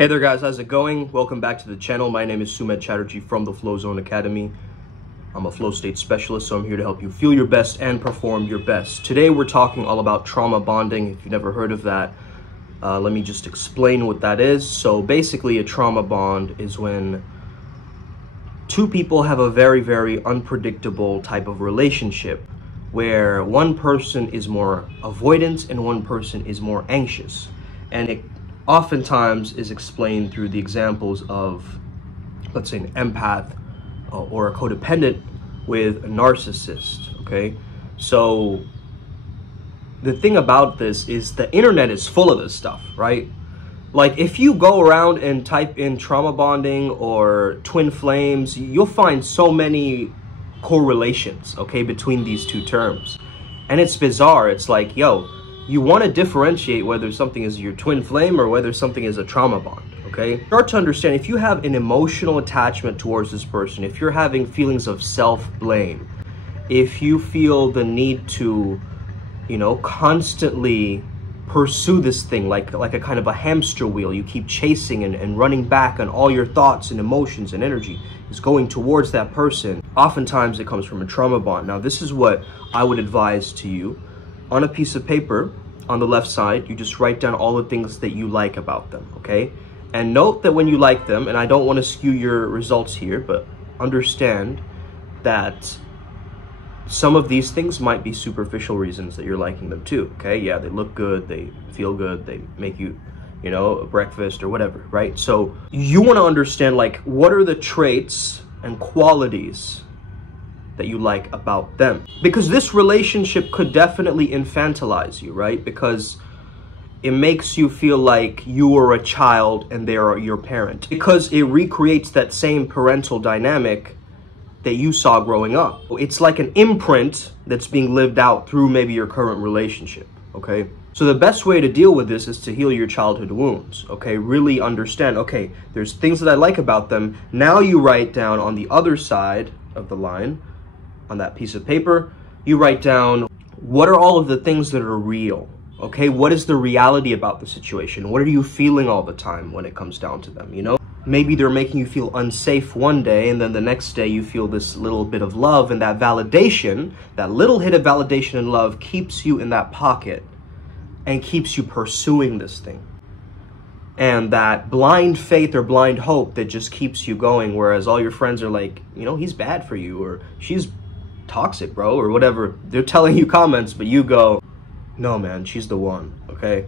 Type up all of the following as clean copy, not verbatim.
Hey there guys, how's it going? Welcome back to the channel. My name is Sumedh Chatterjee from the Flow Zone Academy. I'm a flow state specialist, so I'm here to help you feel your best and perform your best. Today we're talking all about trauma bonding. If you've never heard of that, let me just explain what that is. So basically a trauma bond is when two people have a very, very unpredictable type of relationship where one person is more avoidant and one person is more anxious. And it oftentimes is explained through the examples of, let's say, an empath or a codependent with a narcissist, okay? So the thing about this is the internet is full of this stuff, right? Like if you go around and type in trauma bonding or twin flames, you'll find so many correlations, okay, between these two terms. And it's bizarre. It's like, yo, you want to differentiate whether something is your twin flame or whether something is a trauma bond, okay? Start to understand if you have an emotional attachment towards this person, if you're having feelings of self-blame, if you feel the need to, you know, constantly pursue this thing like a kind of a hamster wheel, you keep chasing and running back, and all your thoughts and emotions and energy is going towards that person, oftentimes it comes from a trauma bond. Now, this is what I would advise to you. On a piece of paper, on the left side, you just write down all the things that you like about them, okay? And note that when you like them, and I don't want to skew your results here, but understand that some of these things might be superficial reasons that you're liking them too, okay? Yeah, they look good, they feel good, they make you, you know, a breakfast or whatever, right? So you want to understand, like, what are the traits and qualities that you like about them, because this relationship could definitely infantilize you, right? Because it makes you feel like you are a child and they are your parent, because it recreates that same parental dynamic that you saw growing up. It's like an imprint that's being lived out through maybe your current relationship, okay? So the best way to deal with this is to heal your childhood wounds, okay? Really understand, okay, there's things that I like about them. Now you write down on the other side of the line, on that piece of paper, you write down, what are all of the things that are real, okay? What is the reality about the situation? What are you feeling all the time when it comes down to them, you know? Maybe they're making you feel unsafe one day, and then the next day you feel this little bit of love, and that validation, that little hit of validation and love keeps you in that pocket and keeps you pursuing this thing. And that blind faith or blind hope that just keeps you going, whereas all your friends are like, you know, he's bad for you, or she's toxic, bro, or whatever. They're telling you comments, but you go, no, man, she's the one, okay?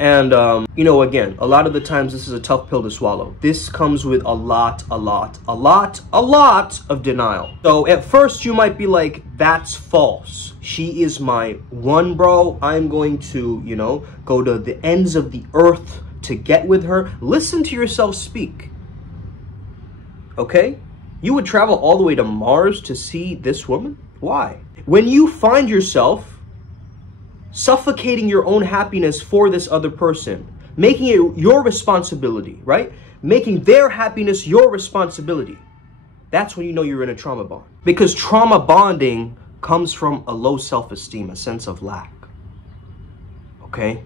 And, you know, again, a lot of the times this is a tough pill to swallow. This comes with a lot of denial. So at first you might be like, that's false. She is my one, bro. I'm going to, you know, go to the ends of the earth to get with her. Listen to yourself speak, okay? You would travel all the way to Mars to see this woman? Why? When you find yourself suffocating your own happiness for this other person, making it your responsibility, right? Making their happiness your responsibility, that's when you know you're in a trauma bond. Because trauma bonding comes from a low self-esteem, a sense of lack, okay?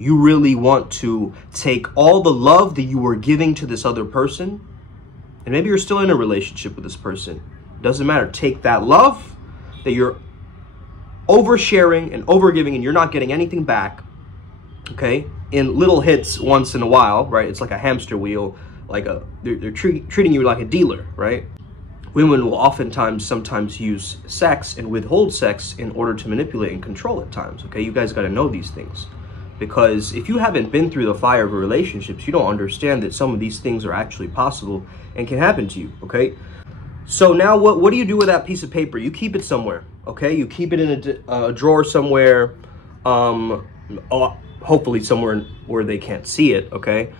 You really want to take all the love that you were giving to this other person, and maybe you're still in a relationship with this person. Doesn't matter. Take that love that you're oversharing and overgiving and you're not getting anything back, okay, in little hits once in a while, right? It's like a hamster wheel, like they're treating you like a dealer, right? Women will oftentimes sometimes use sex and withhold sex in order to manipulate and control at times, okay? You guys got to know these things. Because if you haven't been through the fire of relationships, you don't understand that some of these things are actually possible and can happen to you, okay? So now what do you do with that piece of paper? You keep it somewhere, okay? You keep it in a drawer somewhere, hopefully somewhere where they can't see it, okay?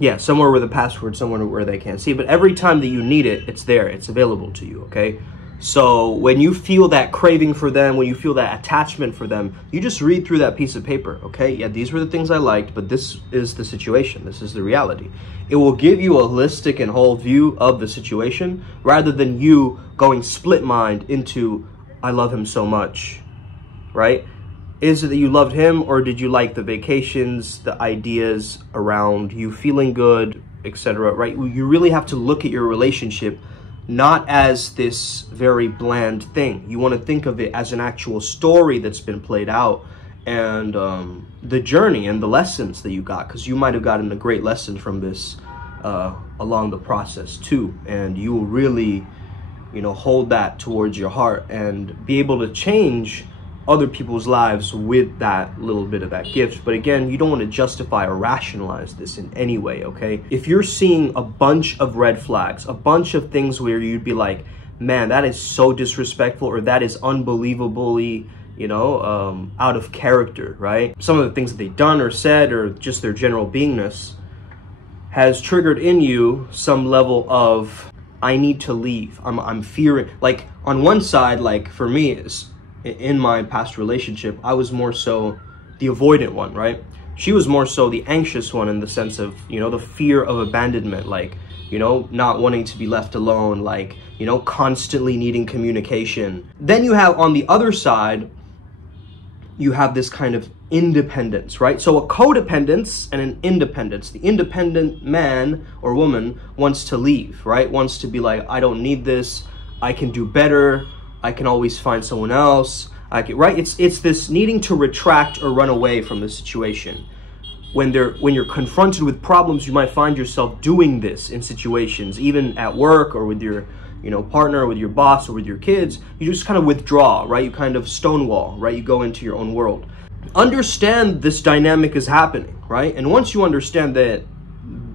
Yeah, somewhere with a password, somewhere where they can't see it. But every time that you need it, it's there, it's available to you, okay? So when you feel that craving for them, when you feel that attachment for them, you just read through that piece of paper, okay? Yeah, these were the things I liked, but this is the situation. This is the reality. It will give you a holistic and whole view of the situation rather than you going split mind into, I love him so much, right? Is it that you loved him, or did you like the vacations, the ideas around you feeling good, etc., right? You really have to look at your relationship not as this very bland thing. You want to think of it as an actual story that's been played out, and the journey and the lessons that you got, because you might have gotten a great lesson from this along the process too, and you will really, you know, hold that towards your heart and be able to change other people's lives with that little bit of that gift. But again, you don't want to justify or rationalize this in any way, okay? If you're seeing a bunch of red flags, a bunch of things where you'd be like, man, that is so disrespectful, or that is unbelievably, you know, out of character, right? Some of the things that they've done or said, or just their general beingness, has triggered in you some level of, I need to leave. I'm fearing. Like, on one side, like for me, is in my past relationship, I was more so the avoidant one, right? She was more so the anxious one, in the sense of, you know, the fear of abandonment, like, you know, not wanting to be left alone, like, you know, constantly needing communication. Then you have on the other side, you have this kind of independence, right? So a codependence and an independence. The independent man or woman wants to leave, right? Wants to be like, I don't need this. I can do better. I can always find someone else. Right? It's this needing to retract or run away from the situation. When you're confronted with problems, you might find yourself doing this in situations, even at work or with your, you know, partner, or with your boss, or with your kids. You just kind of withdraw, right? You kind of stonewall, right? You go into your own world. Understand this dynamic is happening, right? And once you understand that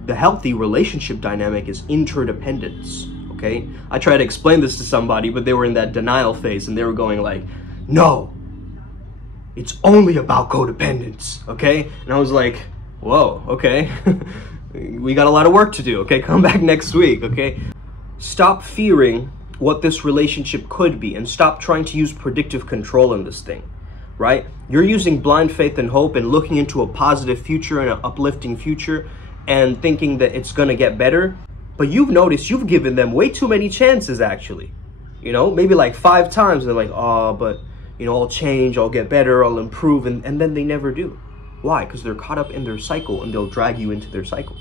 the healthy relationship dynamic is interdependence, okay? I tried to explain this to somebody, but they were in that denial phase, and they were going like, no, it's only about codependence, okay? And I was like, whoa, okay. We got a lot of work to do, okay? Come back next week, okay? Stop fearing what this relationship could be, and stop trying to use predictive control in this thing, right? You're using blind faith and hope and looking into a positive future and an uplifting future and thinking that it's gonna get better. But you've noticed you've given them way too many chances, actually. You know, maybe like 5 times. They're like, oh, but, you know, I'll change, I'll get better, I'll improve. And then they never do. Why? Because they're caught up in their cycle, and they'll drag you into their cycle.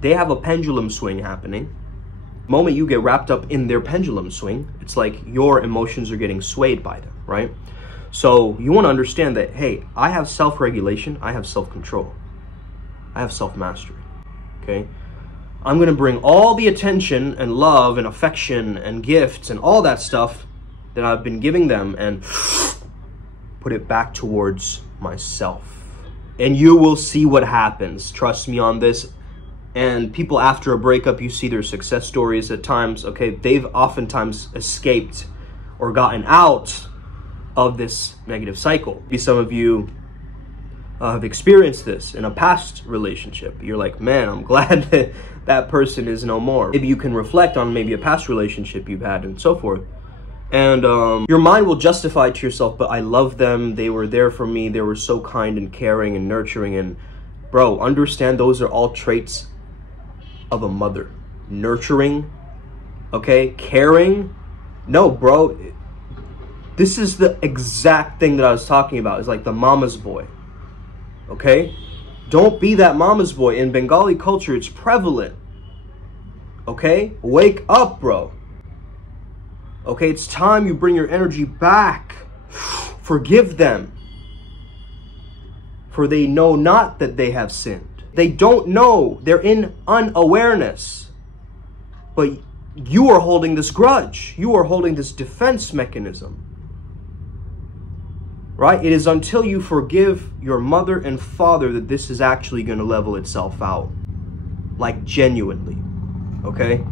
They have a pendulum swing happening. The moment you get wrapped up in their pendulum swing, it's like your emotions are getting swayed by them, right? So you want to understand that, hey, I have self-regulation, I have self-control, I have self-mastery, okay? I'm going to bring all the attention and love and affection and gifts and all that stuff that I've been giving them and put it back towards myself. And you will see what happens. Trust me on this. And people after a breakup, you see their success stories at times, okay? They've oftentimes escaped or gotten out of this negative cycle. Maybe some of you have experienced this in a past relationship. You're like, man, I'm glad that that person is no more. Maybe you can reflect on maybe a past relationship you've had and so forth. And your mind will justify to yourself, but I love them. They were there for me. They were so kind and caring and nurturing. And bro, understand those are all traits of a mother. Nurturing, okay? Caring. No, bro. This is the exact thing that I was talking about. It's like the mama's boy. Okay? Don't be that mama's boy. In Bengali culture, it's prevalent. Okay? Wake up, bro. Okay? It's time you bring your energy back. Forgive them. For they know not that they have sinned. They don't know. They're in unawareness. But you are holding this grudge. You are holding this defense mechanism. Right? It is until you forgive your mother and father that this is actually going to level itself out. Like, genuinely. Okay?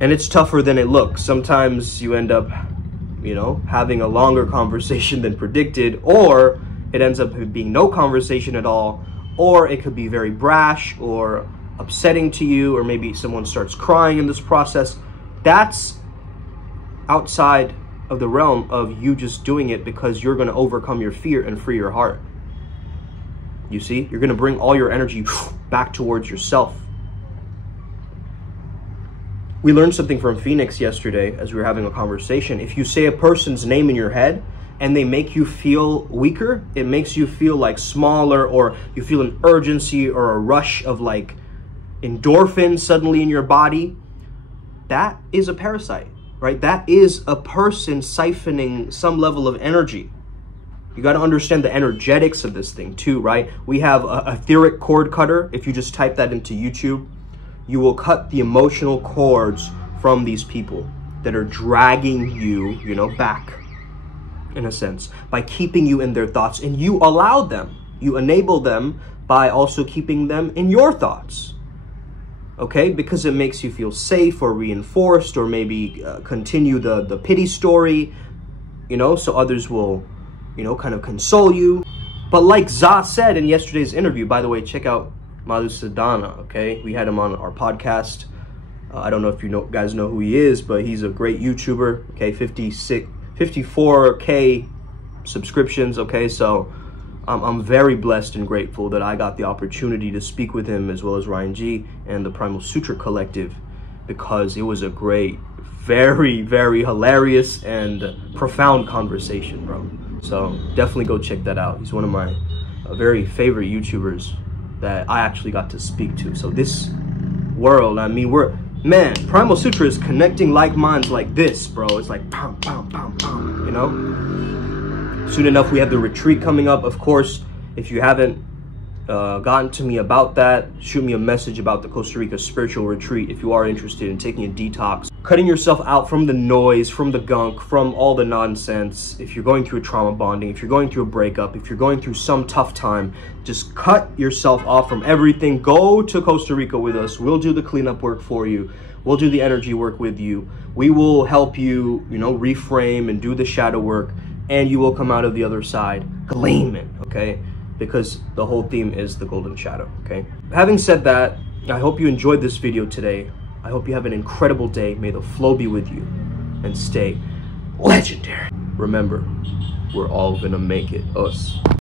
And it's tougher than it looks. Sometimes you end up, you know, having a longer conversation than predicted, or it ends up being no conversation at all, or it could be very brash or upsetting to you, or maybe someone starts crying in this process. That's outside of the realm of you just doing it because you're going to overcome your fear and free your heart. You see? You're going to bring all your energy back towards yourself. We learned something from Phoenix yesterday as we were having a conversation. If you say a person's name in your head, and they make you feel weaker, it makes you feel like smaller, or you feel an urgency or a rush of like endorphins suddenly in your body, that is a parasite, right? That is a person siphoning some level of energy. You got to understand the energetics of this thing too, right? We have a etheric cord cutter. If you just type that into YouTube, you will cut the emotional cords from these people that are dragging you, you know, back, in a sense, by keeping you in their thoughts. And you allow them, you enable them by also keeping them in your thoughts, okay? Because it makes you feel safe or reinforced, or maybe continue the pity story, you know, so others will, you know, kind of console you. But like Za said in yesterday's interview, by the way, check out Madhu Sadhana, okay? We had him on our podcast. I don't know if you guys know who he is, but he's a great YouTuber, okay? 54K subscriptions, okay? So I'm very blessed and grateful that I got the opportunity to speak with him, as well as Ryan G and the Primal Sutra Collective, because it was a great, very, very hilarious and profound conversation, bro. So definitely go check that out. He's one of my very favorite YouTubers that I actually got to speak to. So this world, I mean, man, Primal Sutra is connecting like minds like this, bro. It's like, pam, pam, pam, pam, you know? Soon enough, we have the retreat coming up. Of course, if you haven't gotten to me about that, shoot me a message about the Costa Rica spiritual retreat if you are interested in taking a detox, cutting yourself out from the noise, from the gunk, from all the nonsense. If you're going through a trauma bonding, if you're going through a breakup, if you're going through some tough time, just cut yourself off from everything. Go to Costa Rica with us. We'll do the cleanup work for you. We'll do the energy work with you. We will help you, you know, reframe and do the shadow work, and you will come out of the other side gleaming, okay? Because the whole theme is the golden shadow, okay? Having said that, I hope you enjoyed this video today. I hope you have an incredible day. May the flow be with you, and stay legendary. Remember, we're all gonna make it, us.